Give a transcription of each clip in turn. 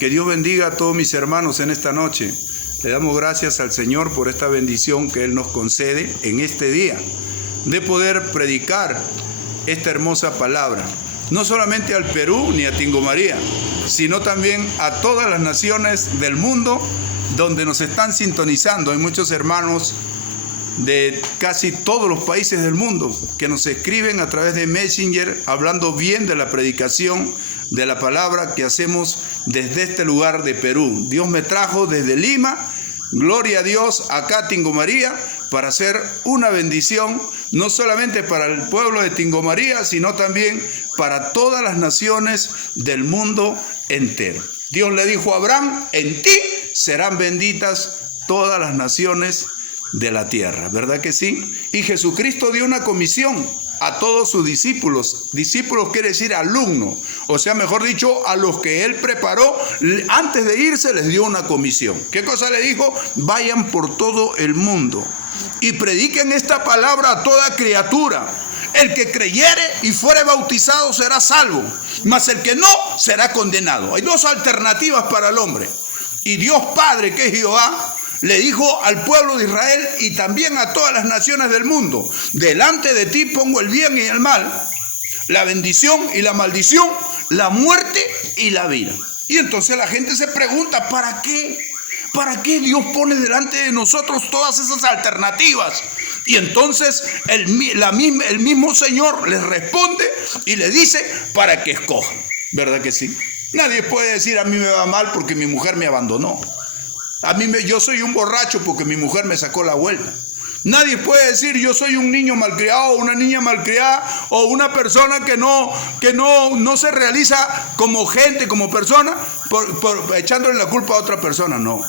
Que Dios bendiga a todos mis hermanos en esta noche. Le damos gracias al Señor por esta bendición que Él nos concede en este día, de poder predicar esta hermosa palabra, no solamente al Perú ni a Tingo María, sino también a todas las naciones del mundo donde nos están sintonizando. Hay muchos hermanos de casi todos los países del mundo que nos escriben a través de Messenger hablando bien de la predicación de la palabra que hacemos desde este lugar de Perú. Dios me trajo desde Lima, gloria a Dios, acá a Tingo María, para hacer una bendición, no solamente para el pueblo de Tingo María, sino también para todas las naciones del mundo entero. Dios le dijo a Abraham: en ti serán benditas todas las naciones de la tierra, ¿verdad que sí? Y Jesucristo dio una comisión a todos sus discípulos. Discípulos quiere decir alumnos, o sea, mejor dicho, a los que Él preparó, antes de irse les dio una comisión. ¿Qué cosa le dijo? Vayan por todo el mundo y prediquen esta palabra a toda criatura. El que creyere y fuere bautizado será salvo, mas el que no será condenado. Hay dos alternativas para el hombre. Y Dios Padre, que es Jehová, le dijo al pueblo de Israel y también a todas las naciones del mundo: delante de ti pongo el bien y el mal, la bendición y la maldición, la muerte y la vida. Y entonces la gente se pregunta: ¿para qué? ¿Para qué Dios pone delante de nosotros todas esas alternativas? Y entonces el mismo Señor les responde y le dice: para que escojan. ¿Verdad que sí? Nadie puede decir: a mí me va mal porque mi mujer me abandonó. Yo soy un borracho porque mi mujer me sacó la vuelta. Nadie puede decir: yo soy un niño malcriado o una niña malcriada o una persona que no se realiza como gente, como persona, echándole la culpa a otra persona. No.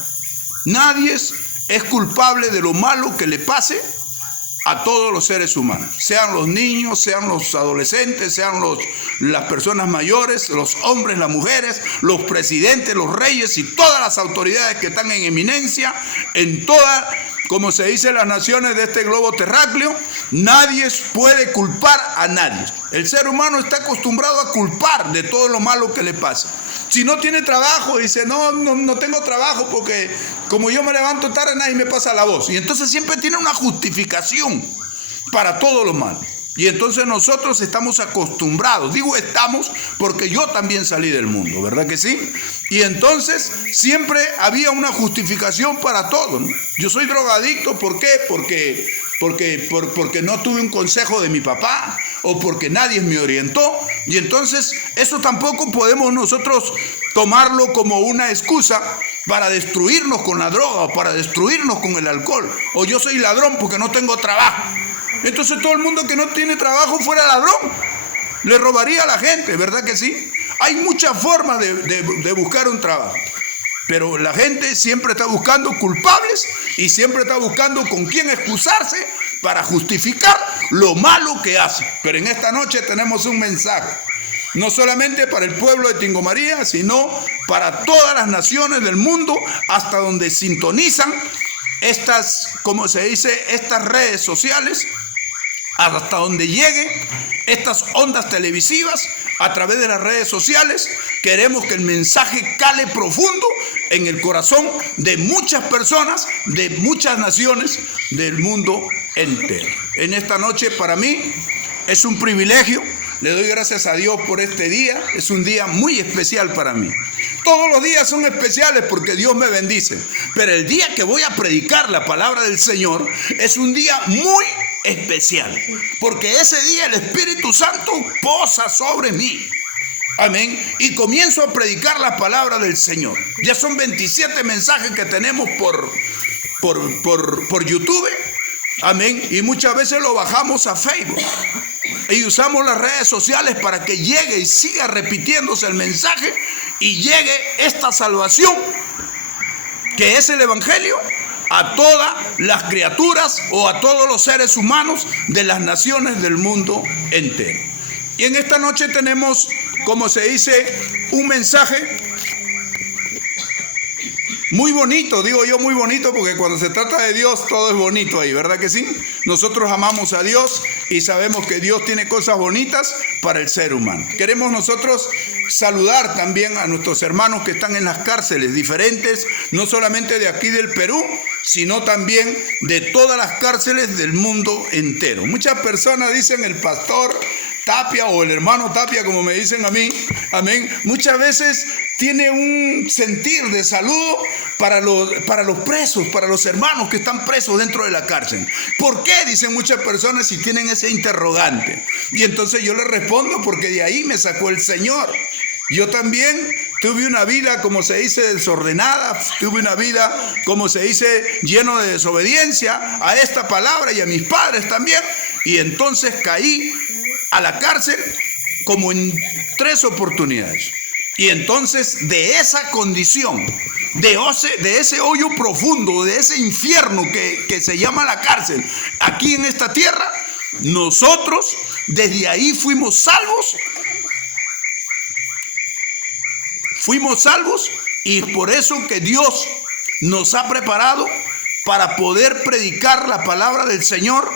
Nadie es culpable de lo malo que le pase a todos los seres humanos, sean los niños, sean los adolescentes, sean las personas mayores, los hombres, las mujeres, los presidentes, los reyes y todas las autoridades que están en eminencia en todas, como se dice, las naciones de este globo terráqueo. Nadie puede culpar a nadie. El ser humano está acostumbrado a culpar de todo lo malo que le pasa. Si no tiene trabajo, dice: no tengo trabajo porque como yo me levanto tarde, nadie me pasa la voz. Y entonces siempre tiene una justificación para todo lo malo. Y entonces nosotros estamos acostumbrados, digo estamos porque yo también salí del mundo, ¿verdad que sí? Y entonces siempre había una justificación para todo, ¿no? Yo soy drogadicto, ¿por qué? Porque no tuve un consejo de mi papá o porque nadie me orientó. Y entonces eso tampoco podemos nosotros tomarlo como una excusa para destruirnos con la droga o para destruirnos con el alcohol. O yo soy ladrón porque no tengo trabajo. Entonces todo el mundo que no tiene trabajo fuera ladrón, le robaría a la gente, ¿verdad que sí? Hay muchas formas de buscar un trabajo, pero la gente siempre está buscando culpables y siempre está buscando con quién excusarse para justificar lo malo que hace. Pero en esta noche tenemos un mensaje, no solamente para el pueblo de Tingo María, sino para todas las naciones del mundo, hasta donde sintonizan estas, como se dice, estas redes sociales, hasta donde lleguen estas ondas televisivas a través de las redes sociales. Queremos que el mensaje cale profundo en el corazón de muchas personas, de muchas naciones del mundo entero. En esta noche para mí es un privilegio. Le doy gracias a Dios por este día. Es un día muy especial para mí. Todos los días son especiales porque Dios me bendice. Pero el día que voy a predicar la palabra del Señor es un día muy especial, porque ese día el Espíritu Santo posa sobre mí. Amén. Y comienzo a predicar la palabra del Señor. Ya son 27 mensajes que tenemos por YouTube. Amén. Y muchas veces lo bajamos a Facebook. Y usamos las redes sociales para que llegue y siga repitiéndose el mensaje y llegue esta salvación, que es el Evangelio, a todas las criaturas o a todos los seres humanos de las naciones del mundo entero. Y en esta noche tenemos, como se dice, un mensaje muy bonito, digo yo muy bonito, porque cuando se trata de Dios todo es bonito ahí, ¿verdad que sí? Nosotros amamos a Dios y sabemos que Dios tiene cosas bonitas para el ser humano. Queremos nosotros saludar también a nuestros hermanos que están en las cárceles diferentes, no solamente de aquí del Perú, sino también de todas las cárceles del mundo entero. Muchas personas dicen el pastor Tapia o el hermano Tapia, como me dicen a mí, amén, muchas veces tiene un sentir de saludo para los presos, para los hermanos que están presos dentro de la cárcel. ¿Por qué? Dicen muchas personas si tienen ese interrogante. Y entonces yo les respondo, porque de ahí me sacó el Señor. Yo también tuve una vida, como se dice, desordenada, tuve una vida, como se dice, lleno de desobediencia a esta palabra y a mis padres también. Y entonces caí a la cárcel como en 3 oportunidades. Y entonces de esa condición, de ese hoyo profundo, de ese infierno que se llama la cárcel, aquí en esta tierra, nosotros desde ahí fuimos salvos. Fuimos salvos y por eso que Dios nos ha preparado para poder predicar la palabra del Señor,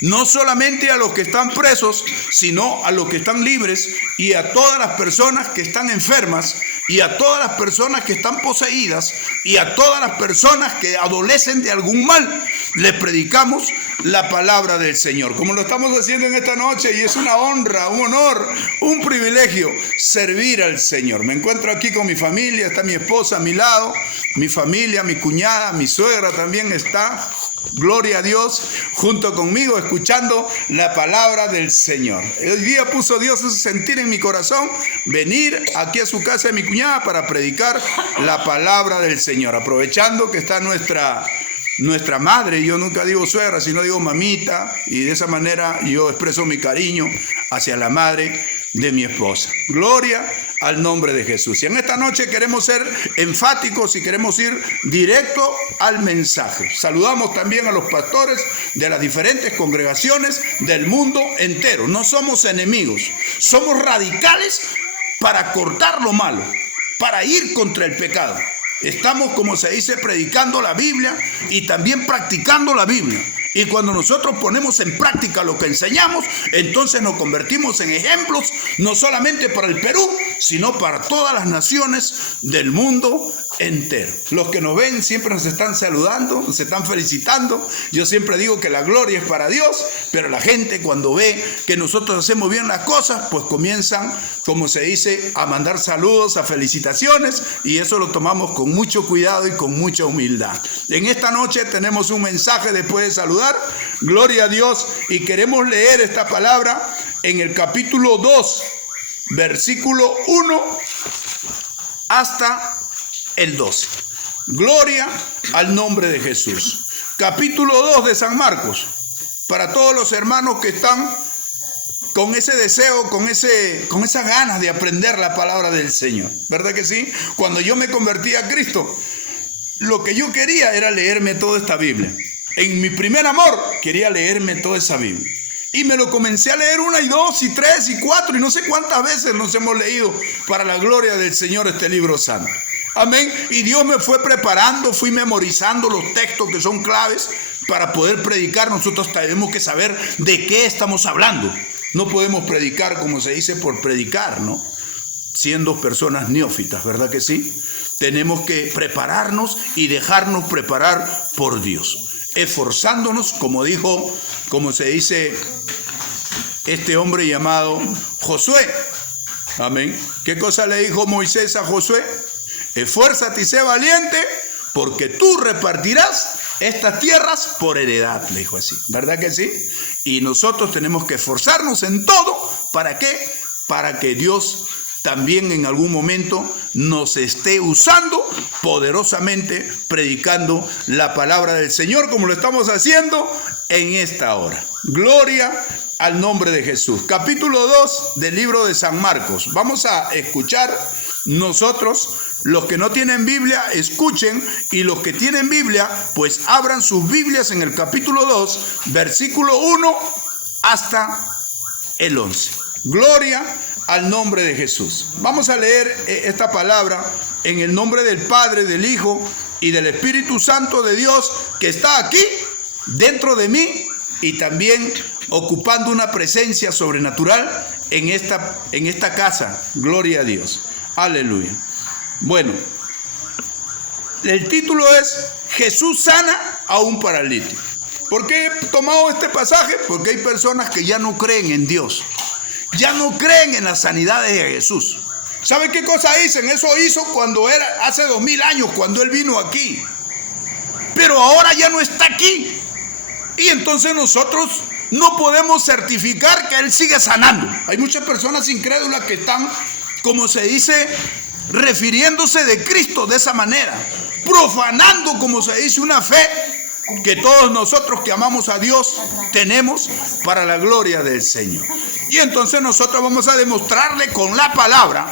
no solamente a los que están presos, sino a los que están libres y a todas las personas que están enfermas y a todas las personas que están poseídas y a todas las personas que adolecen de algún mal. Les predicamos la palabra del Señor, como lo estamos haciendo en esta noche, y es una honra, un honor, un privilegio servir al Señor. Me encuentro aquí con mi familia, está mi esposa a mi lado, mi familia, mi cuñada, mi suegra también está, gloria a Dios, junto conmigo, escuchando la palabra del Señor. El día puso Dios ese sentir en mi corazón, venir aquí a su casa de mi cuñada para predicar la palabra del Señor, aprovechando que está nuestra madre. Yo nunca digo suegra, sino digo mamita, y de esa manera yo expreso mi cariño hacia la madre de mi esposa. Gloria al nombre de Jesús. Y en esta noche queremos ser enfáticos y queremos ir directo al mensaje. Saludamos también a los pastores de las diferentes congregaciones del mundo entero. No somos enemigos, somos radicales para cortar lo malo, para ir contra el pecado. Estamos, como se dice, predicando la Biblia y también practicando la Biblia. Y cuando nosotros ponemos en práctica lo que enseñamos, entonces nos convertimos en ejemplos, no solamente para el Perú, sino para todas las naciones del mundo entero. Los que nos ven siempre nos están saludando, nos están felicitando. Yo siempre digo que la gloria es para Dios, pero la gente cuando ve que nosotros hacemos bien las cosas, pues comienzan, como se dice, a mandar saludos, a felicitaciones, y eso lo tomamos con mucho cuidado y con mucha humildad. En esta noche tenemos un mensaje después de saludar, gloria a Dios, y queremos leer esta palabra en el capítulo 2, versículo 1 hasta el 12. Gloria al nombre de Jesús. Capítulo 2 de San Marcos. Para todos los hermanos que están con ese deseo, con esas ganas de aprender la palabra del Señor. ¿Verdad que sí? Cuando yo me convertí a Cristo, lo que yo quería era leerme toda esta Biblia. En mi primer amor, quería leerme toda esa Biblia. Y me lo comencé a leer 1 y 2 y 3 y 4 y no sé cuántas veces nos hemos leído para la gloria del Señor este libro santo. Amén. Y Dios me fue preparando, fui memorizando los textos que son claves para poder predicar. Nosotros tenemos que saber de qué estamos hablando. No podemos predicar, como se dice, por predicar, ¿no? Siendo personas neófitas, ¿verdad que sí? Tenemos que prepararnos y dejarnos preparar por Dios. Esforzándonos, como dijo, como se dice, este hombre llamado Josué. Amén. ¿Qué cosa le dijo Moisés a Josué? Esfuérzate y sé valiente, porque tú repartirás estas tierras por heredad, le dijo así. ¿Verdad que sí? Y nosotros tenemos que esforzarnos en todo. ¿Para qué? Para que Dios también en algún momento nos esté usando poderosamente, predicando la palabra del Señor, como lo estamos haciendo en esta hora. Gloria al nombre de Jesús. Capítulo 2 del libro de San Marcos. Vamos a escuchar nosotros. Los que no tienen Biblia, escuchen, y los que tienen Biblia, pues abran sus Biblias en el capítulo 2, versículo 1 hasta el 11. Gloria al nombre de Jesús. Vamos a leer esta palabra en el nombre del Padre, del Hijo y del Espíritu Santo de Dios, que está aquí dentro de mí y también ocupando una presencia sobrenatural en esta casa. Gloria a Dios. Aleluya. Bueno, el título es Jesús sana a un paralítico. ¿Por qué he tomado este pasaje? Porque hay personas que ya no creen en Dios, ya no creen en las sanidades de Jesús. ¿Sabe qué cosa dicen? Eso hizo cuando era hace 2000 años, cuando Él vino aquí. Pero ahora ya no está aquí. Y entonces nosotros no podemos certificar que Él sigue sanando. Hay muchas personas incrédulas que están, como se dice, refiriéndose de Cristo de esa manera, profanando, como se dice, una fe que todos nosotros que amamos a Dios tenemos para la gloria del Señor. Y entonces nosotros vamos a demostrarle con la palabra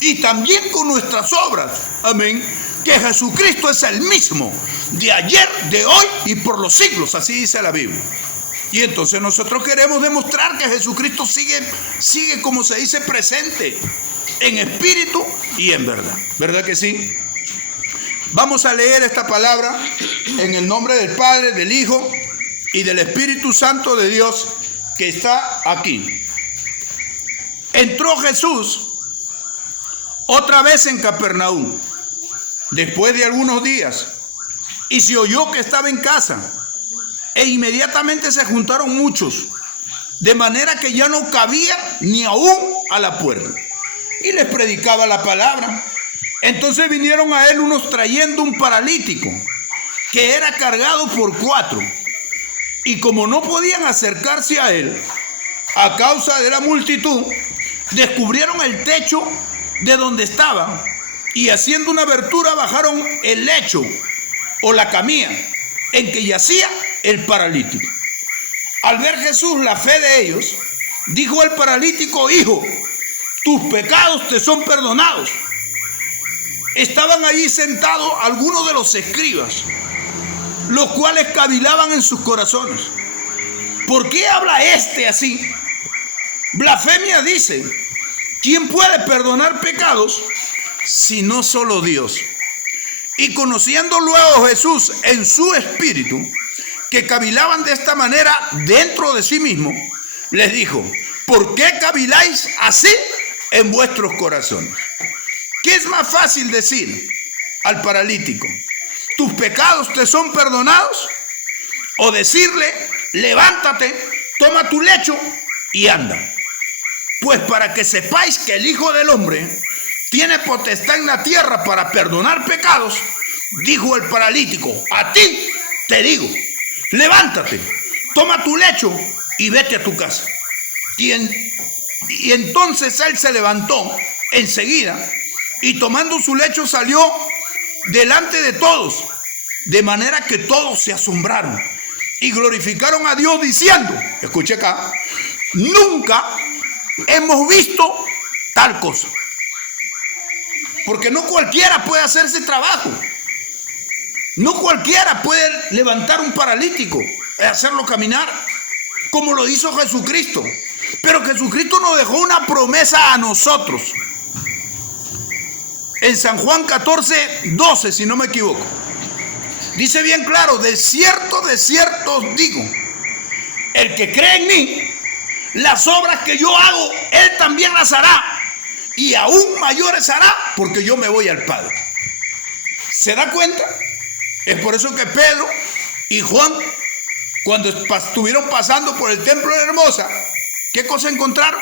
y también con nuestras obras, amén, que Jesucristo es el mismo de ayer, de hoy y por los siglos, así dice la Biblia. Y entonces nosotros queremos demostrar que Jesucristo sigue, como se dice, presente en espíritu y en verdad. ¿Verdad que sí? Vamos a leer esta palabra en el nombre del Padre, del Hijo y del Espíritu Santo de Dios que está aquí. Entró Jesús otra vez en Capernaum, después de algunos días, y se oyó que estaba en casa, e inmediatamente se juntaron muchos, de manera que ya no cabía ni aún a la puerta, y les predicaba la palabra. Entonces vinieron a él unos trayendo un paralítico, que era cargado por 4, y como no podían acercarse a él, a causa de la multitud, descubrieron el techo de donde estaba, y haciendo una abertura bajaron el lecho o la camilla en que yacía el paralítico. Al ver Jesús la fe de ellos, dijo al paralítico: hijo, tus pecados te son perdonados. Estaban allí sentados algunos de los escribas, los cuales cavilaban en sus corazones: ¿por qué habla este así? Blasfemia dice. ¿Quién puede perdonar pecados si no solo Dios? Y conociendo luego Jesús en su espíritu que cavilaban de esta manera dentro de sí mismo, les dijo: ¿por qué caviláis así en vuestros corazones? ¿Qué es más fácil decir al paralítico: tus pecados te son perdonados? O decirle: levántate, toma tu lecho y anda. Pues para que sepáis que el Hijo del Hombre tiene potestad en la tierra para perdonar pecados, dijo el paralítico: a ti te digo, levántate, toma tu lecho y vete a tu casa. Y entonces él se levantó enseguida y tomando su lecho salió delante de todos, de manera que todos se asombraron y glorificaron a Dios diciendo, escuche acá, nunca hemos visto tal cosa. Porque no cualquiera puede hacer ese trabajo. No cualquiera puede levantar un paralítico y hacerlo caminar como lo hizo Jesucristo. Pero Jesucristo nos dejó una promesa a nosotros. En San Juan 14:12, si no me equivoco, dice bien claro: de cierto os digo, el que cree en mí, las obras que yo hago, él también las hará, y aún mayores hará, porque yo me voy al Padre. ¿Se da cuenta? Es por eso que Pedro y Juan, cuando estuvieron pasando por el templo de Hermosa, ¿qué cosa encontraron?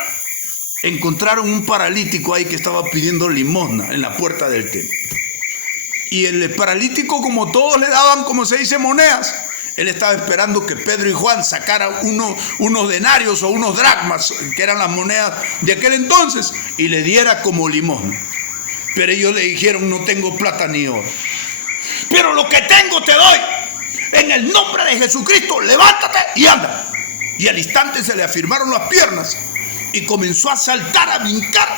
Encontraron un paralítico ahí que estaba pidiendo limosna en la puerta del templo. Y el paralítico, como todos le daban, como se dice, monedas, él estaba esperando que Pedro y Juan sacaran unos denarios o unos dracmas, que eran las monedas de aquel entonces, y le diera como limosna. Pero ellos le dijeron: no tengo plata ni oro, pero lo que tengo te doy. En el nombre de Jesucristo, levántate y anda. Y al instante se le afirmaron las piernas y comenzó a saltar, a brincar.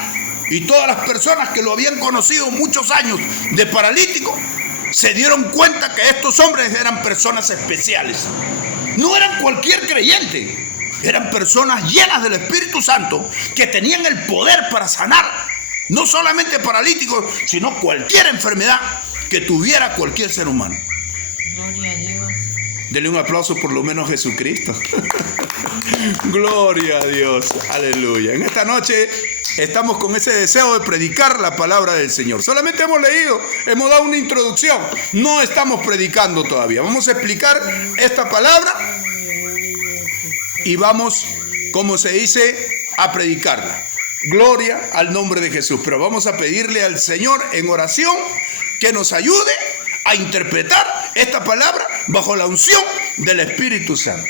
Y todas las personas que lo habían conocido muchos años de paralítico se dieron cuenta que estos hombres eran personas especiales. No eran cualquier creyente, eran personas llenas del Espíritu Santo que tenían el poder para sanar no solamente paralíticos, sino cualquier enfermedad que tuviera cualquier ser humano. Gloria a Dios. Dele un aplauso por lo menos a Jesucristo. Gloria a Dios, aleluya. En esta noche estamos con ese deseo de predicar la palabra del Señor. Solamente hemos leído, hemos dado una introducción, no estamos predicando todavía. Vamos a explicar esta palabra y vamos, como se dice, a predicarla. Gloria al nombre de Jesús. Pero vamos a pedirle al Señor en oración que nos ayude a interpretar esta palabra bajo la unción del Espíritu Santo.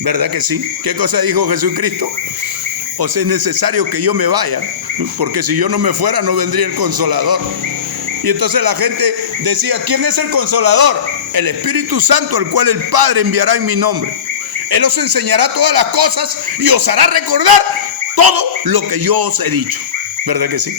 ¿Verdad que sí? ¿Qué cosa dijo Jesucristo? O sea, es necesario que yo me vaya, porque si yo no me fuera no vendría el Consolador. Y entonces la gente decía, ¿quién es el Consolador? El Espíritu Santo, al cual el Padre enviará en mi nombre. Él os enseñará todas las cosas y os hará recordar todo lo que yo os he dicho. ¿Verdad que sí?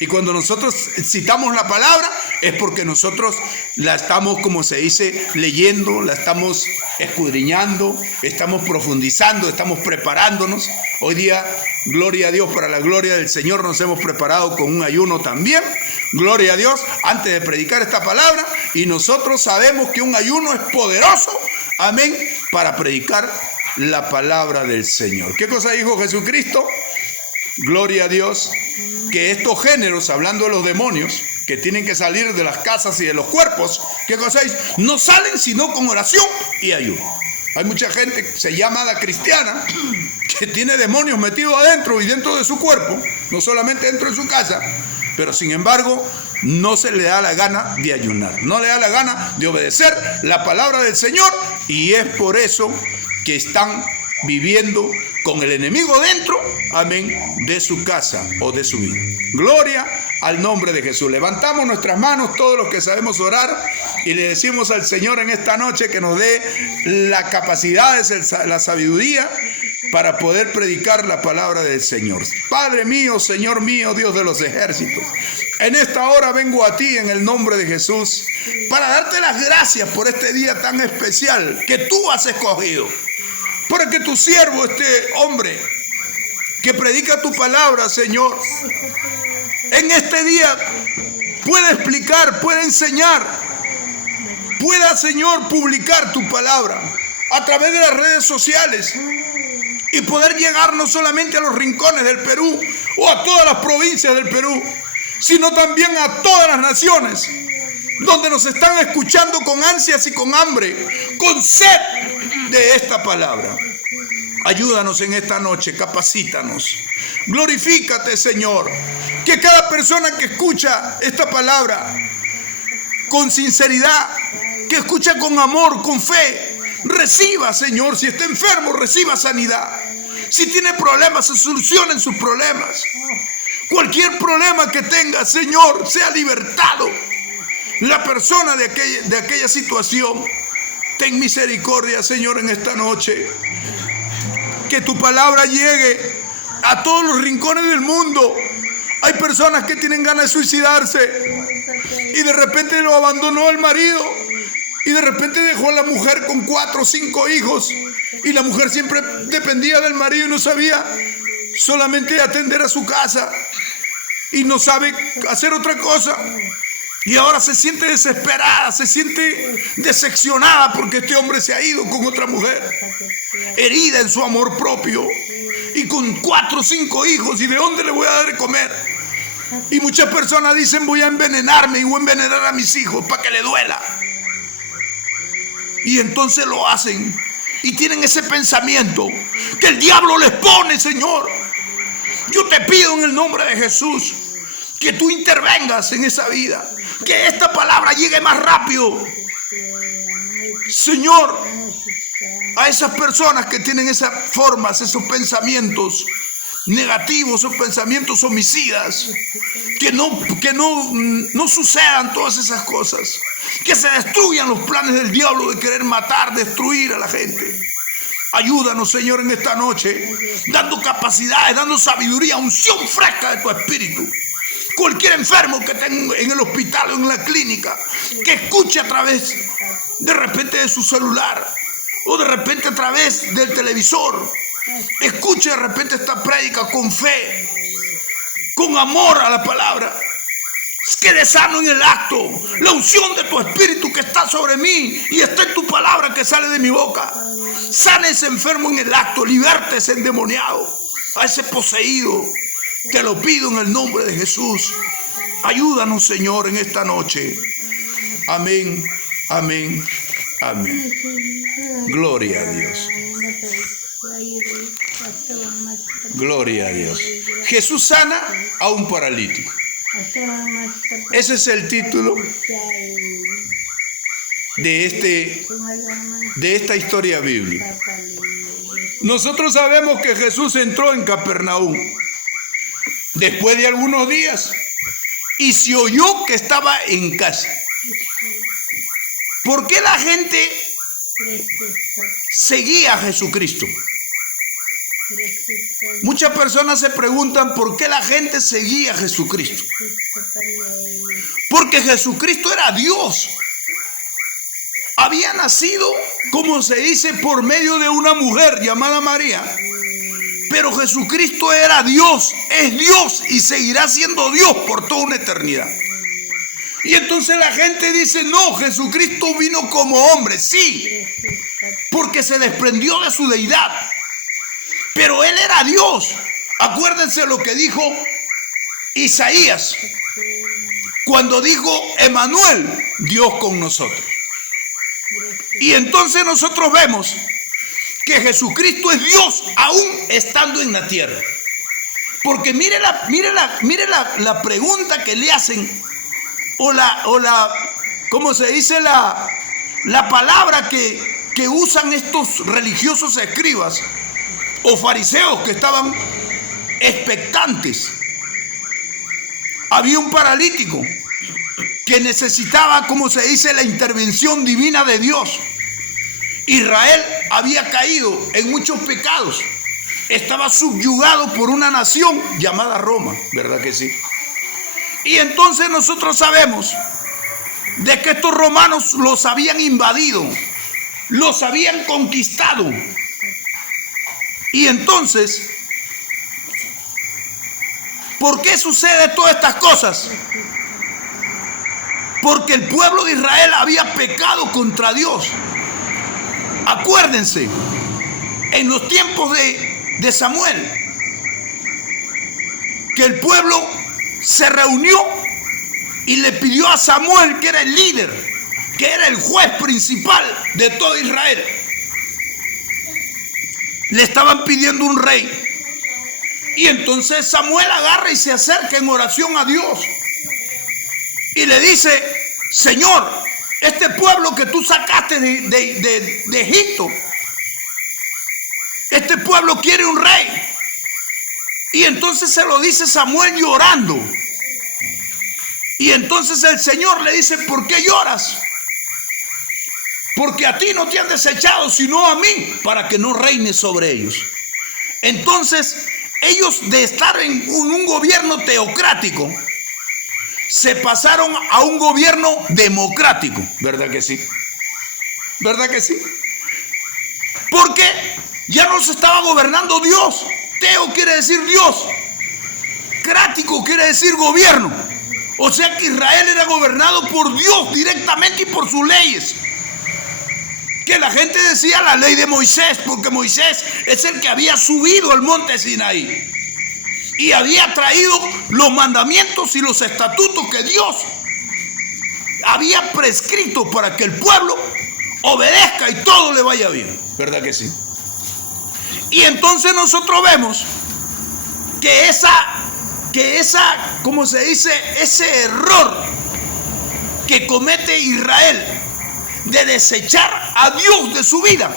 Y cuando nosotros citamos la palabra es porque nosotros la estamos, como se dice, leyendo, la estamos escudriñando, estamos profundizando, estamos preparándonos. Hoy día, gloria a Dios, para la gloria del Señor nos hemos preparado con un ayuno también. Gloria a Dios, antes de predicar esta palabra. Y nosotros sabemos que un ayuno es poderoso, amén, para predicar la palabra del Señor. ¿Qué cosa dijo Jesucristo? Gloria a Dios, que estos géneros, hablando de los demonios, que tienen que salir de las casas y de los cuerpos, ¿qué cosa es? No salen sino con oración y ayuno. Hay mucha gente que se llama cristiana que tiene demonios metidos adentro y dentro de su cuerpo, no solamente dentro de su casa, pero sin embargo no se le da la gana de ayunar, no le da la gana de obedecer la palabra del Señor, y es por eso que están viviendo con el enemigo dentro, amén, de su casa o de su vida. Gloria al nombre de Jesús. Levantamos nuestras manos todos los que sabemos orar y le decimos al Señor en esta noche que nos dé la capacidad, la sabiduría para poder predicar la palabra del Señor. Padre mío, Señor mío, Dios de los ejércitos, en esta hora vengo a ti en el nombre de Jesús para darte las gracias por este día tan especial que tú has escogido, para que tu siervo, este hombre que predica tu palabra, Señor, en este día pueda explicar, pueda enseñar, pueda, Señor, publicar tu palabra a través de las redes sociales y poder llegar no solamente a los rincones del Perú o a todas las provincias del Perú, sino también a todas las naciones donde nos están escuchando con ansias y con hambre, con sed de esta palabra. Ayúdanos en esta noche, capacítanos. Glorifícate, Señor. Que cada persona que escucha esta palabra con sinceridad, que escucha con amor, con fe, reciba, Señor. Si está enfermo, reciba sanidad. Si tiene problemas, se solucionen sus problemas. Cualquier problema que tenga, Señor, sea libertado la persona de aquella situación. Ten misericordia, Señor, en esta noche. Que tu palabra llegue a todos los rincones del mundo. Hay personas que tienen ganas de suicidarse y de repente lo abandonó el marido y de repente dejó a la mujer con 4 o 5 hijos, y la mujer siempre dependía del marido y no sabía solamente atender a su casa y no sabe hacer otra cosa. Y ahora se siente desesperada, se siente decepcionada porque este hombre se ha ido con otra mujer, herida en su amor propio y con 4 o 5 hijos. ¿Y de dónde le voy a dar de comer? Y muchas personas dicen, voy a envenenarme y voy a envenenar a mis hijos para que le duela. Y entonces lo hacen y tienen ese pensamiento que el diablo les pone, Señor. Yo te pido en el nombre de Jesús que tú intervengas en esa vida, que esta palabra llegue más rápido, Señor, a esas personas que tienen esas formas, esos pensamientos negativos, esos pensamientos homicidas, que no sucedan todas esas cosas, que se destruyan los planes del diablo de querer matar, destruir a la gente. Ayúdanos, Señor, en esta noche, dando capacidades, dando sabiduría, unción fresca de tu espíritu. Cualquier enfermo que esté en el hospital o en la clínica, que escuche a través de repente de su celular o de repente a través del televisor, escuche de repente esta prédica con fe, con amor a la palabra, quede sano en el acto. La unción de tu espíritu que está sobre mí y está en tu palabra que sale de mi boca. Sana ese enfermo en el acto, liberte ese endemoniado, a ese poseído. Te lo pido en el nombre de Jesús. Ayúdanos, Señor, en esta noche. Amén, amén, amén. Gloria a Dios. Gloria a Dios. Jesús sana a un paralítico. Ese es el título de esta historia bíblica. Nosotros sabemos que Jesús entró en Capernaum después de algunos días y se oyó que estaba en casa. ¿Por qué la gente seguía a Jesucristo? Muchas personas se preguntan por qué la gente seguía a Jesucristo. Porque Jesucristo era Dios. Había nacido, como se dice, por medio de una mujer llamada María. Pero Jesucristo era Dios, es Dios y seguirá siendo Dios por toda una eternidad. Y entonces la gente dice, no, Jesucristo vino como hombre, sí, porque se desprendió de su deidad. Pero Él era Dios. Acuérdense lo que dijo Isaías, cuando dijo, Emmanuel, Dios con nosotros. Y entonces nosotros vemos que Jesucristo es Dios aún estando en la tierra. Porque mire la pregunta que le hacen, ¿cómo se dice? La palabra que usan estos religiosos escribas o fariseos que estaban expectantes. Había un paralítico que necesitaba, como se dice, la intervención divina de Dios. Israel había caído en muchos pecados. Estaba subyugado por una nación llamada Roma, ¿verdad que sí? Y entonces nosotros sabemos de que estos romanos los habían invadido, los habían conquistado. Y entonces, ¿por qué sucede todas estas cosas? Porque el pueblo de Israel había pecado contra Dios. Acuérdense, en los tiempos de Samuel, que el pueblo se reunió y le pidió a Samuel, que era el líder, que era el juez principal de todo Israel. Le estaban pidiendo un rey. Y entonces Samuel agarra y se acerca en oración a Dios. Y le dice, Señor, este pueblo que tú sacaste de Egipto, este pueblo quiere un rey. Y entonces se lo dice Samuel llorando. Y entonces el Señor le dice, ¿por qué lloras? Porque a ti no te han desechado, sino a mí, para que no reines sobre ellos. Entonces, ellos de estar en un gobierno teocrático, se pasaron a un gobierno democrático. ¿Verdad que sí? ¿Verdad que sí? Porque ya no se estaba gobernando Dios. Teo quiere decir Dios. Crático quiere decir gobierno. O sea que Israel era gobernado por Dios directamente y por sus leyes. Que la gente decía la ley de Moisés, porque Moisés es el que había subido al monte Sinaí y había traído los mandamientos y los estatutos que Dios había prescrito para que el pueblo obedezca y todo le vaya bien. ¿Verdad que sí? Y entonces nosotros vemos que ¿cómo se dice? Ese error que comete Israel de desechar a Dios de su vida,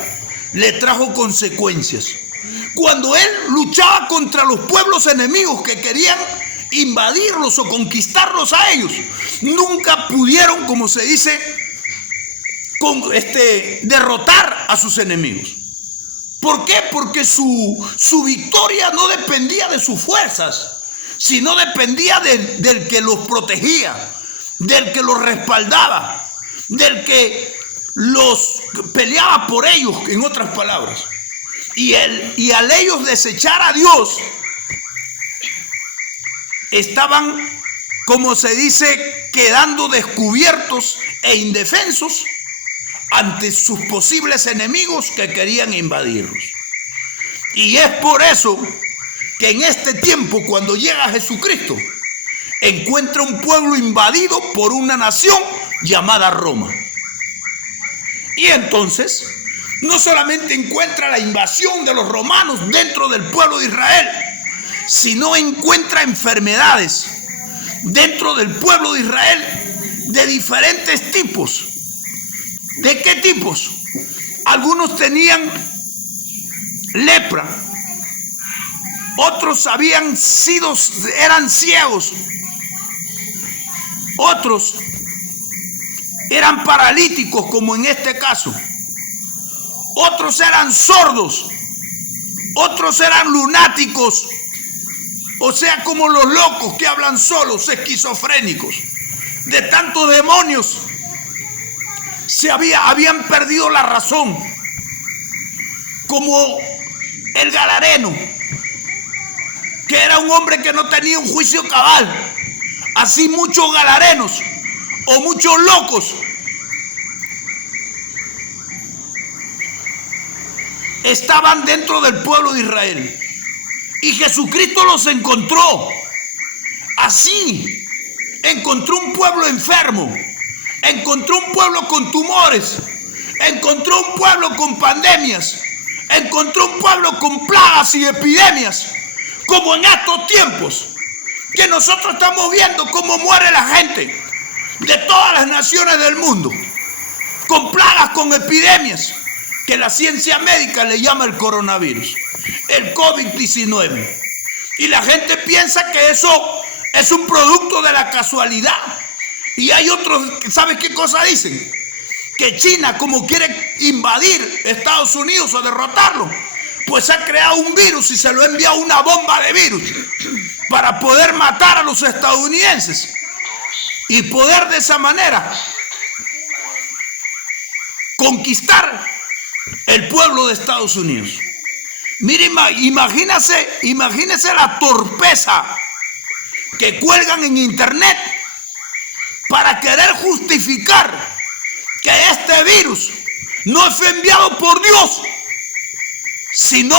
le trajo consecuencias. Cuando él luchaba contra los pueblos enemigos que querían invadirlos o conquistarlos a ellos, nunca pudieron, como se dice, derrotar a sus enemigos. ¿Por qué? Porque su victoria no dependía de sus fuerzas, sino dependía del que los protegía, del que los respaldaba, del que los peleaba por ellos, en otras palabras. Y al ellos desechar a Dios, estaban como se dice, quedando descubiertos e indefensos ante sus posibles enemigos que querían invadirlos. Y es por eso que en este tiempo, cuando llega Jesucristo, encuentra un pueblo invadido por una nación llamada Roma. Y entonces, no solamente encuentra la invasión de los romanos dentro del pueblo de Israel, sino encuentra enfermedades dentro del pueblo de Israel de diferentes tipos. ¿De qué tipos? Algunos tenían lepra, otros eran ciegos, otros eran paralíticos, como en este caso, otros eran sordos, otros eran lunáticos, o sea, como los locos que hablan solos, esquizofrénicos. De tantos demonios habían perdido la razón, como el gadareno, que era un hombre que no tenía un juicio cabal. Así muchos gadarenos o muchos locos estaban dentro del pueblo de Israel, y Jesucristo los encontró. Así encontró un pueblo enfermo, encontró un pueblo con tumores, encontró un pueblo con pandemias, encontró un pueblo con plagas y epidemias, como en estos tiempos que nosotros estamos viendo cómo muere la gente de todas las naciones del mundo, con plagas, con epidemias, que la ciencia médica le llama el coronavirus, el COVID-19. Y la gente piensa que eso es un producto de la casualidad. Y hay otros, ¿sabes qué cosa dicen? Que China, como quiere invadir Estados Unidos o derrotarlo, pues ha creado un virus y se lo ha enviado una bomba de virus para poder matar a los estadounidenses y poder de esa manera conquistar el pueblo de Estados Unidos. Mire, imagínese la torpeza que cuelgan en internet para querer justificar que este virus no fue enviado por Dios, sino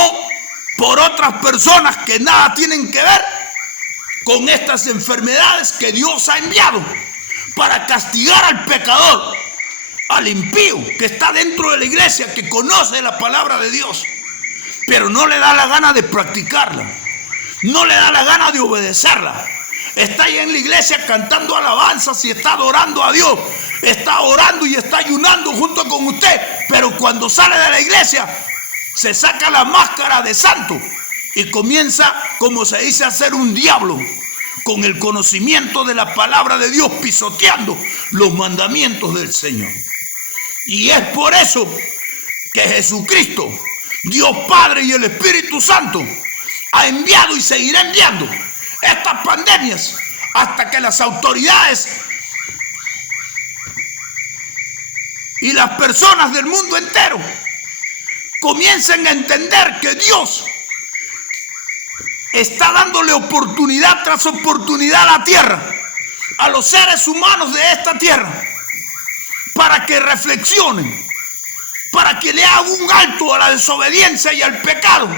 por otras personas que nada tienen que ver con estas enfermedades que Dios ha enviado para castigar al pecador, al impío que está dentro de la iglesia, que conoce la palabra de Dios, pero no le da la gana de practicarla, no le da la gana de obedecerla. Está ahí en la iglesia cantando alabanzas y está adorando a Dios, está orando y está ayunando junto con usted, pero cuando sale de la iglesia se saca la máscara de santo y comienza, como se dice, a ser un diablo, con el conocimiento de la palabra de Dios, pisoteando los mandamientos del Señor. Y es por eso que Jesucristo, Dios Padre y el Espíritu Santo, ha enviado y seguirá enviando estas pandemias hasta que las autoridades y las personas del mundo entero comiencen a entender que Dios está dándole oportunidad tras oportunidad a la tierra, a los seres humanos de esta tierra, para que reflexionen, para que le hagan un alto a la desobediencia y al pecado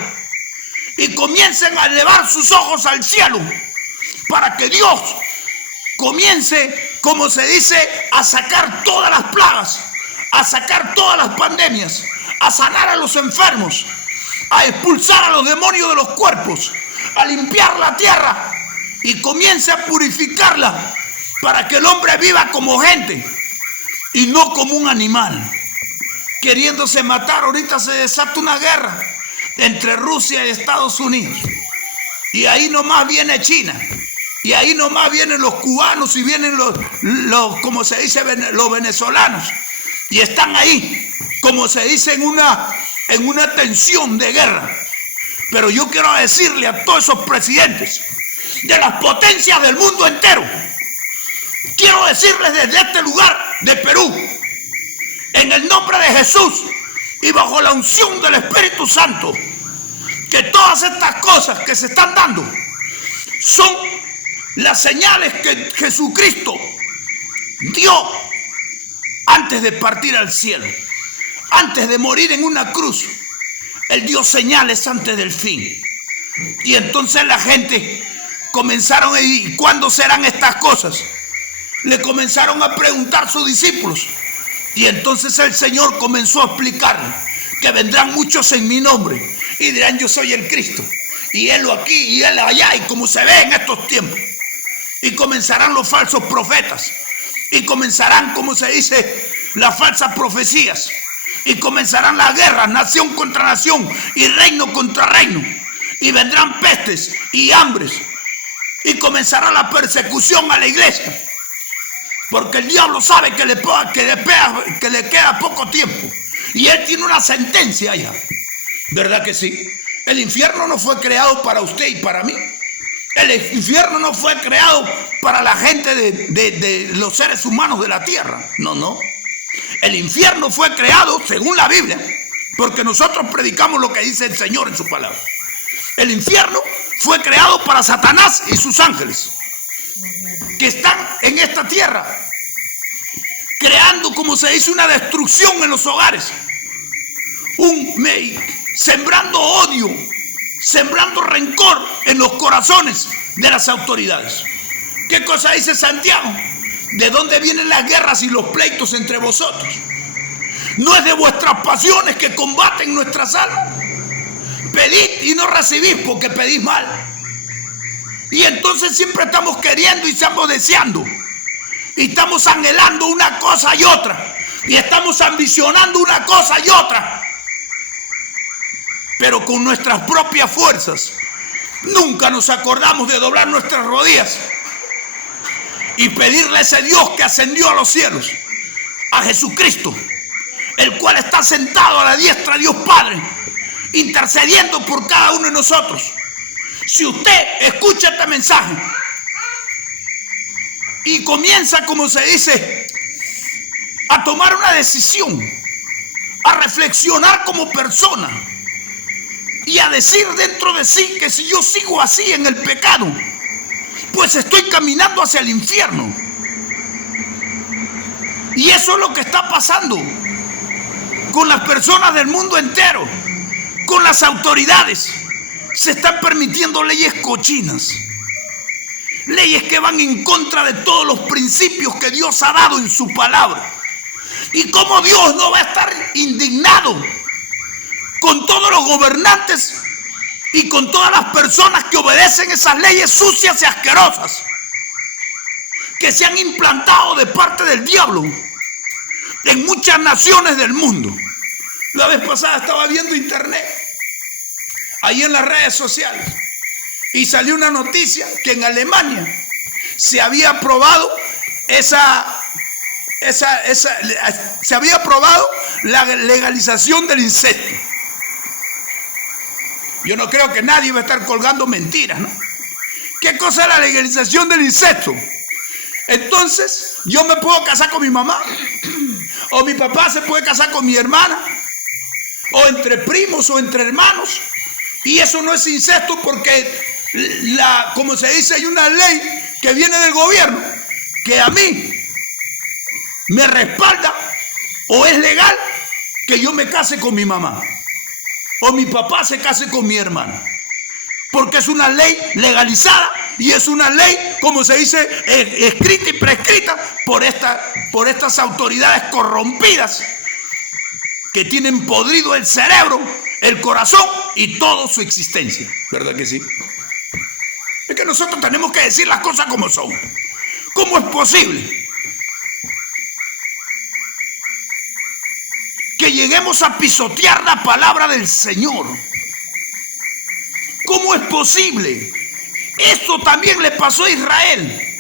y comiencen a elevar sus ojos al cielo, para que Dios comience, como se dice, a sacar todas las plagas, a sacar todas las pandemias, a sanar a los enfermos, a expulsar a los demonios de los cuerpos, a limpiar la tierra y comience a purificarla para que el hombre viva como gente y no como un animal, queriéndose matar. Ahorita se desata una guerra entre Rusia y Estados Unidos, y ahí nomás viene China, y ahí nomás vienen los cubanos y vienen los como se dice, los venezolanos, y están ahí, como se dice, en una tensión de guerra. Pero yo quiero decirle a todos esos presidentes de las potencias del mundo entero, quiero decirles desde este lugar de Perú, en el nombre de Jesús y bajo la unción del Espíritu Santo, que todas estas cosas que se están dando son las señales que Jesucristo dio antes de partir al cielo, antes de morir en una cruz. Él dio señales antes del fin. Y entonces la gente comenzaron a decir, ¿cuándo serán estas cosas? Le comenzaron a preguntar a sus discípulos. Y entonces el Señor comenzó a explicar que vendrán muchos en mi nombre y dirán, yo soy el Cristo. Y Él aquí y Él allá, y como se ve en estos tiempos. Y comenzarán los falsos profetas. Y comenzarán, como se dice, las falsas profecías. Y comenzarán las guerras, nación contra nación y reino contra reino. Y vendrán pestes y hambres. Y comenzará la persecución a la iglesia. Porque el diablo sabe que le queda poco tiempo. Y él tiene una sentencia allá. ¿Verdad que sí? El infierno no fue creado para usted y para mí. El infierno no fue creado para la gente de los seres humanos de la tierra. No, no. El infierno fue creado según la Biblia, porque nosotros predicamos lo que dice el Señor en su palabra. El infierno fue creado para Satanás y sus ángeles, que están en esta tierra, creando, como se dice, una destrucción en los hogares, sembrando odio, sembrando rencor en los corazones de las autoridades. ¿Qué cosa dice Santiago? ¿De dónde vienen las guerras y los pleitos entre vosotros? ¿No es de vuestras pasiones que combaten nuestras almas? Pedid y no recibís porque pedís mal. Y entonces siempre estamos queriendo y estamos deseando. Y estamos anhelando una cosa y otra. Y estamos ambicionando una cosa y otra. Pero con nuestras propias fuerzas. Nunca nos acordamos de doblar nuestras rodillas y pedirle a ese Dios que ascendió a los cielos, a Jesucristo, el cual está sentado a la diestra de Dios Padre, intercediendo por cada uno de nosotros. Si usted escucha este mensaje y comienza, como se dice, a tomar una decisión, a reflexionar como persona y a decir dentro de sí que si yo sigo así en el pecado, pues estoy caminando hacia el infierno. Y eso es lo que está pasando con las personas del mundo entero, con las autoridades. Se están permitiendo leyes cochinas, leyes que van en contra de todos los principios que Dios ha dado en su palabra. Y cómo Dios no va a estar indignado con todos los gobernantes y con todas las personas que obedecen esas leyes sucias y asquerosas que se han implantado de parte del diablo en muchas naciones del mundo. La vez pasada estaba viendo internet, ahí en las redes sociales, y salió una noticia que en Alemania se había aprobado se había aprobado la legalización del incesto. Yo no creo que nadie va a estar colgando mentiras, ¿no? ¿Qué cosa es la legalización del incesto? Entonces, yo me puedo casar con mi mamá, o mi papá se puede casar con mi hermana, o entre primos o entre hermanos, y eso no es incesto porque, como se dice, hay una ley que viene del gobierno que a mí me respalda, o es legal que yo me case con mi mamá, o mi papá se case con mi hermana, porque es una ley legalizada y es una ley, como se dice, escrita y prescrita por estas autoridades corrompidas que tienen podrido el cerebro, el corazón y toda su existencia. ¿Verdad que sí? Es que nosotros tenemos que decir las cosas como son. ¿Cómo es posible que lleguemos a pisotear la palabra del Señor? ¿Cómo es posible? Esto también le pasó a Israel.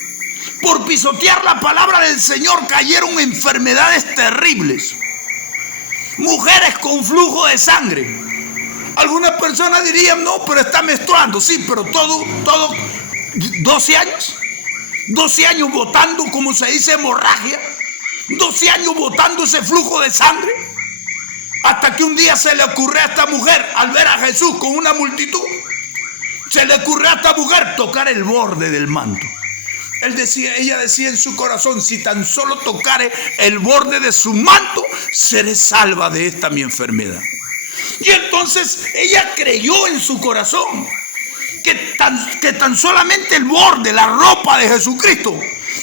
Por pisotear la palabra del Señor cayeron enfermedades terribles. Mujeres con flujo de sangre. Algunas personas dirían, no, pero está menstruando. Sí, pero todo 12 años. 12 años botando, como se dice, hemorragia. 12 años botando ese flujo de sangre. Hasta que un día se le ocurrió a esta mujer, al ver a Jesús con una multitud, se le ocurrió a esta mujer tocar el borde del manto. ella decía en su corazón: si tan solo tocare el borde de su manto, seré salva de esta mi enfermedad. Y entonces ella creyó en su corazón que tan solamente el borde, la ropa de Jesucristo,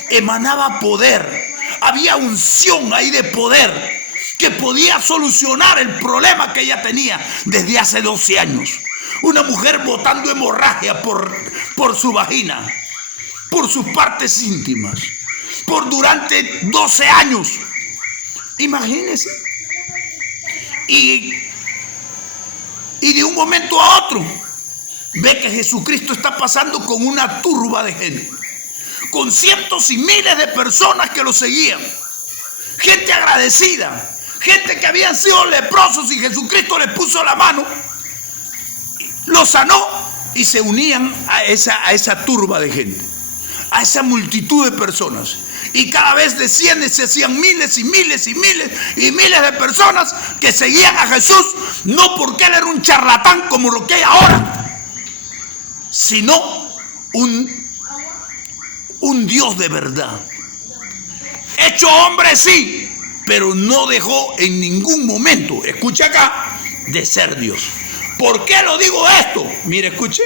emanaba poder. Había unción ahí de poder que podía solucionar el problema que ella tenía desde hace 12 años. Una mujer botando hemorragia por su vagina, por sus partes íntimas, durante 12 años. Imagínense. Y de un momento a otro ve que Jesucristo está pasando con una turba de gente, con cientos y miles de personas que lo seguían, gente agradecida, gente que habían sido leprosos y Jesucristo les puso la mano, los sanó y se unían a esa turba de gente, a esa multitud de personas. Y cada vez desciende, se hacían miles y miles y miles y miles de personas que seguían a Jesús, no porque él era un charlatán como lo que hay ahora, sino un Dios de verdad. Hecho hombre, sí, pero no dejó en ningún momento, escucha acá, de ser Dios. ¿Por qué lo digo esto? Mire, escuche.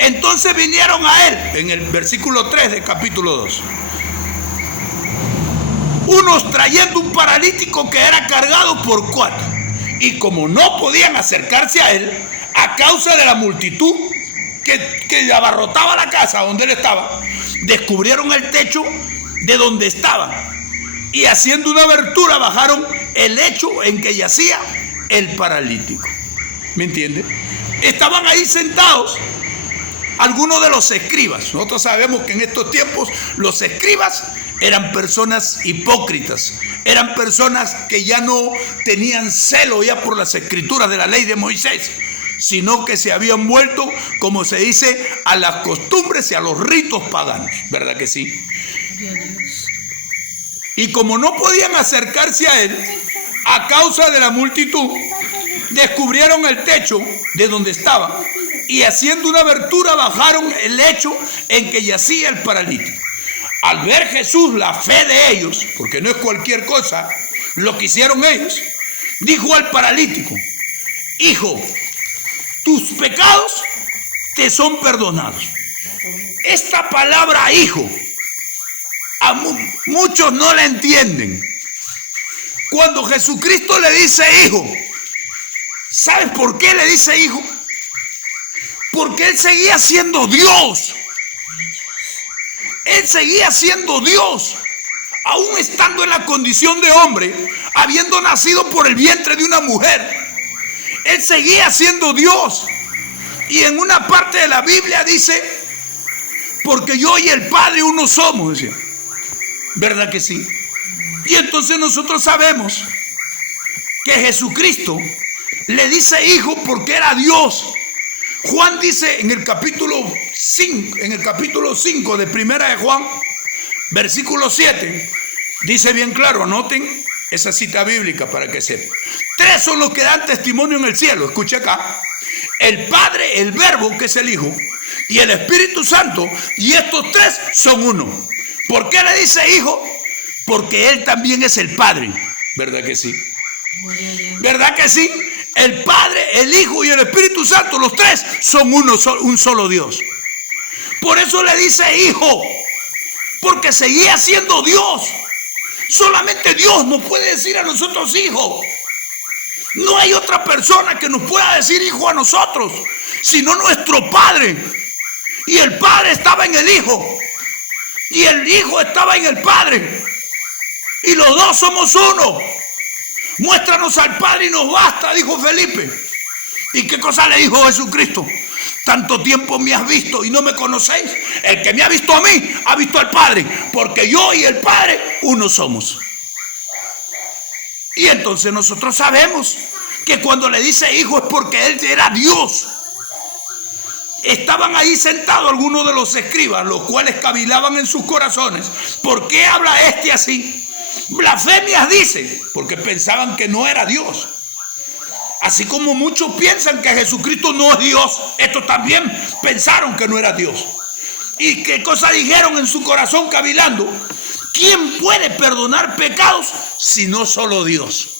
Entonces vinieron a él, en el versículo 3 del capítulo 2. Unos trayendo un paralítico que era cargado por 4. Y como no podían acercarse a él, a causa de la multitud que abarrotaba la casa donde él estaba, descubrieron el techo de donde estaba. Y haciendo una abertura bajaron el lecho en que yacía el paralítico. ¿Me entiende? Estaban ahí sentados algunos de los escribas. Nosotros sabemos que en estos tiempos los escribas eran personas hipócritas, eran personas que ya no tenían celo ya por las escrituras de la ley de Moisés, sino que se habían vuelto, como se dice, a las costumbres y a los ritos paganos, ¿verdad que sí? Y como no podían acercarse a él, a causa de la multitud, descubrieron el techo de donde estaba y haciendo una abertura bajaron el lecho en que yacía el paralítico. Al ver Jesús la fe de ellos, porque no es cualquier cosa lo que hicieron ellos, dijo al paralítico: hijo, tus pecados te son perdonados. Esta palabra hijo, a muchos no la entienden. Cuando Jesucristo le dice hijo, ¿sabes por qué le dice hijo? Porque él seguía siendo Dios. Él seguía siendo Dios, aún estando en la condición de hombre, habiendo nacido por el vientre de una mujer. Él seguía siendo Dios. Y en una parte de la Biblia dice: porque yo y el Padre uno somos, decía. ¿Verdad que sí? Y entonces nosotros sabemos que Jesucristo le dice hijo porque era Dios. Juan dice en el capítulo 5 de Primera de Juan, versículo 7, dice bien claro, anoten esa cita bíblica para que sepan. 3 son los que dan testimonio en el cielo, escuche acá: el Padre, el Verbo, que es el Hijo, y el Espíritu Santo, y estos 3 son uno. ¿Por qué le dice hijo? Porque él también es el Padre, ¿verdad que sí? ¿Verdad que sí? El Padre, el Hijo y el Espíritu Santo, los 3 son un solo Dios. Por eso le dice hijo, porque seguía siendo Dios. Solamente Dios nos puede decir a nosotros hijo. No hay otra persona que nos pueda decir hijo a nosotros, sino nuestro Padre. Y el Padre estaba en el Hijo, y el Hijo estaba en el Padre, y los dos somos uno. Muéstranos al Padre y nos basta, dijo Felipe. ¿Y qué cosa le dijo Jesucristo? Tanto tiempo me has visto y no me conocéis. El que me ha visto a mí, ha visto al Padre, porque yo y el Padre uno somos. Y entonces nosotros sabemos que cuando le dice hijo es porque él era Dios. Estaban ahí sentados algunos de los escribas, los cuales cavilaban en sus corazones: ¿por qué habla este así? Blasfemias dice, porque pensaban que no era Dios. Así como muchos piensan que Jesucristo no es Dios, estos también pensaron que no era Dios. ¿Y qué cosa dijeron en su corazón cavilando? ¿Quién puede perdonar pecados si no solo Dios?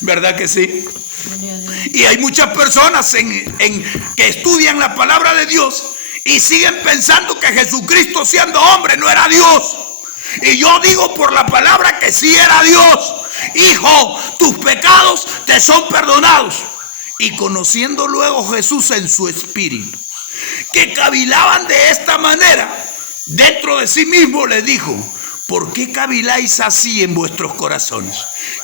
¿Verdad que sí? Y hay muchas personas que estudian la palabra de Dios y siguen pensando que Jesucristo, siendo hombre, no era Dios. Y yo digo por la palabra que sí era Dios. Hijo, tus pecados te son perdonados. Y conociendo luego Jesús en su espíritu, que cavilaban de esta manera, dentro de sí mismo le dijo: ¿por qué caviláis así en vuestros corazones?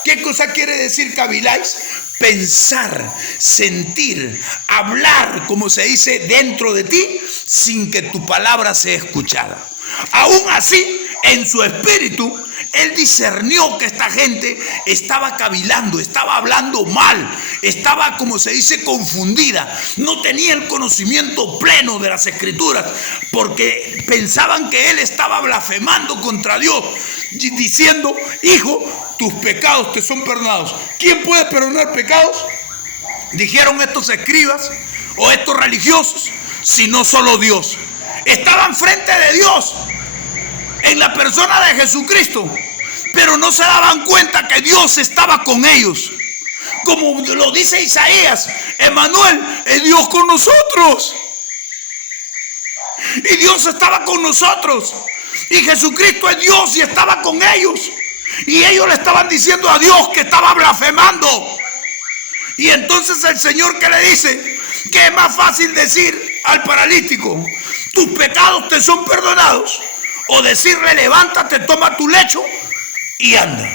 ¿Qué cosa quiere decir caviláis? Pensar, sentir, hablar, como se dice, dentro de ti, sin que tu palabra sea escuchada. Aún así, en su espíritu, él discernió que esta gente estaba cavilando, estaba hablando mal, estaba, como se dice, confundida. No tenía el conocimiento pleno de las Escrituras, porque pensaban que él estaba blasfemando contra Dios, diciendo: hijo, tus pecados te son perdonados. ¿Quién puede perdonar pecados? Dijeron estos escribas o estos religiosos, sino solo Dios. Estaban frente de Dios en la persona de Jesucristo, pero no se daban cuenta que Dios estaba con ellos. Como lo dice Isaías: Emmanuel, es Dios con nosotros. Y Dios estaba con nosotros. Y Jesucristo es Dios y estaba con ellos. Y ellos le estaban diciendo a Dios que estaba blasfemando. Y entonces el Señor, ¿qué le dice? Que es más fácil decir al paralítico: tus pecados te son perdonados, o decirle: levántate, toma tu lecho y anda.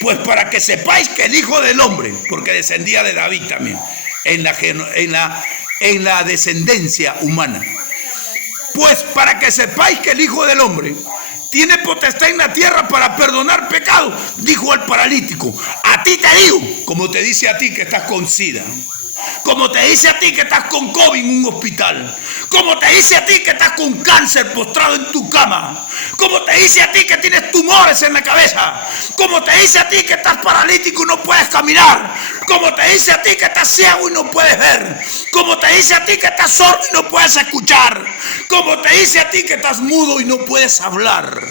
Pues para que sepáis que el Hijo del Hombre, porque descendía de David también, en la descendencia humana, pues para que sepáis que el Hijo del Hombre tiene potestad en la tierra para perdonar pecados, dijo al paralítico: a ti te digo, como te dice a ti que estás con SIDA, como te dice a ti que estás con COVID en un hospital, como te dice a ti que estás con cáncer postrado en tu cama, como te dice a ti que tienes tumores en la cabeza, como te dice a ti que estás paralítico y no puedes caminar, como te dice a ti que estás ciego y no puedes ver, como te dice a ti que estás sordo y no puedes escuchar, como te dice a ti que estás mudo y no puedes hablar,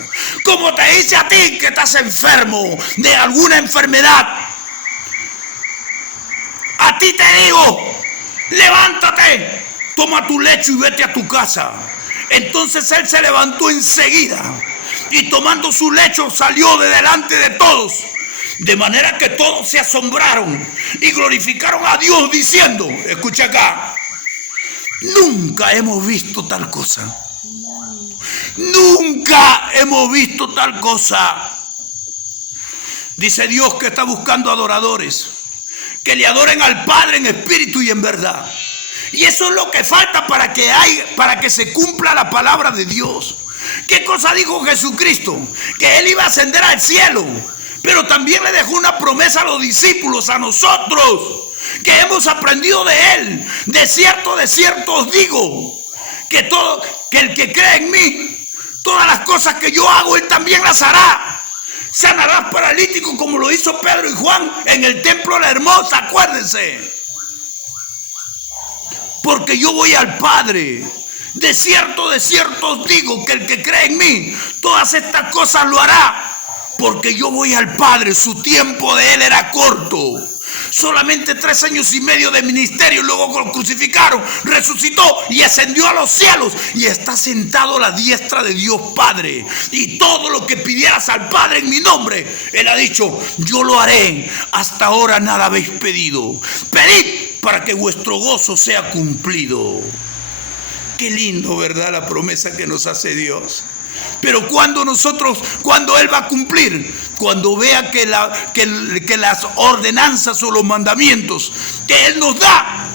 como te dice a ti que estás enfermo de alguna enfermedad, a ti te digo: levántate, toma tu lecho y vete a tu casa. Entonces él se levantó enseguida y tomando su lecho salió de delante de todos, de manera que todos se asombraron y glorificaron a Dios diciendo, escucha acá: nunca hemos visto tal cosa. Nunca hemos visto tal cosa. Dice Dios que está buscando adoradores que le adoren al Padre en espíritu y en verdad. Y eso es lo que falta para que se cumpla la palabra de Dios. ¿Qué cosa dijo Jesucristo? Que Él iba a ascender al cielo, pero también le dejó una promesa a los discípulos, a nosotros, que hemos aprendido de Él. De cierto os digo, que el que cree en mí, todas las cosas que yo hago, Él también las hará. Sanarás paralítico como lo hizo Pedro y Juan en el templo de la Hermosa, acuérdense. Porque yo voy al Padre. De cierto os digo que el que cree en mí, todas estas cosas lo hará. Porque yo voy al Padre. Su tiempo de Él era corto. Solamente 3 años y medio de ministerio, luego lo crucificaron, resucitó y ascendió a los cielos y está sentado a la diestra de Dios Padre. Y todo lo que pidieras al Padre en mi nombre, Él ha dicho, yo lo haré. Hasta ahora nada habéis pedido. Pedid para que vuestro gozo sea cumplido. Qué lindo, ¿verdad? La promesa que nos hace Dios. Pero cuando Él va a cumplir, cuando vea que las ordenanzas o los mandamientos que Él nos da,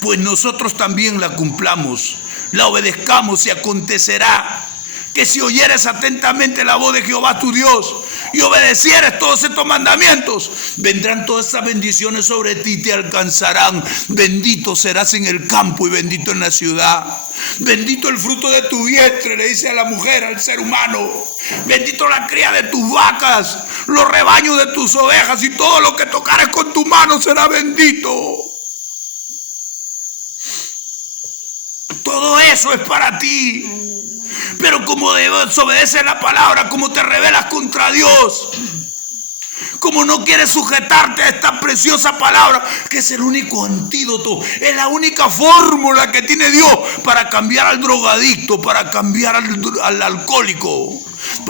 pues nosotros también la cumplamos, la obedezcamos, y acontecerá que si oyeres atentamente la voz de Jehová tu Dios y obedecieres todos estos mandamientos, vendrán todas estas bendiciones sobre ti y te alcanzarán. Bendito serás en el campo y bendito en la ciudad. Bendito el fruto de tu vientre, le dice a la mujer, al ser humano. Bendito la cría de tus vacas, los rebaños de tus ovejas, y todo lo que tocares con tu mano será bendito. Todo eso es para ti. Pero como desobedeces la palabra, como te rebelas contra Dios, como no quieres sujetarte a esta preciosa palabra, que es el único antídoto, es la única fórmula que tiene Dios para cambiar al drogadicto, para cambiar al alcohólico,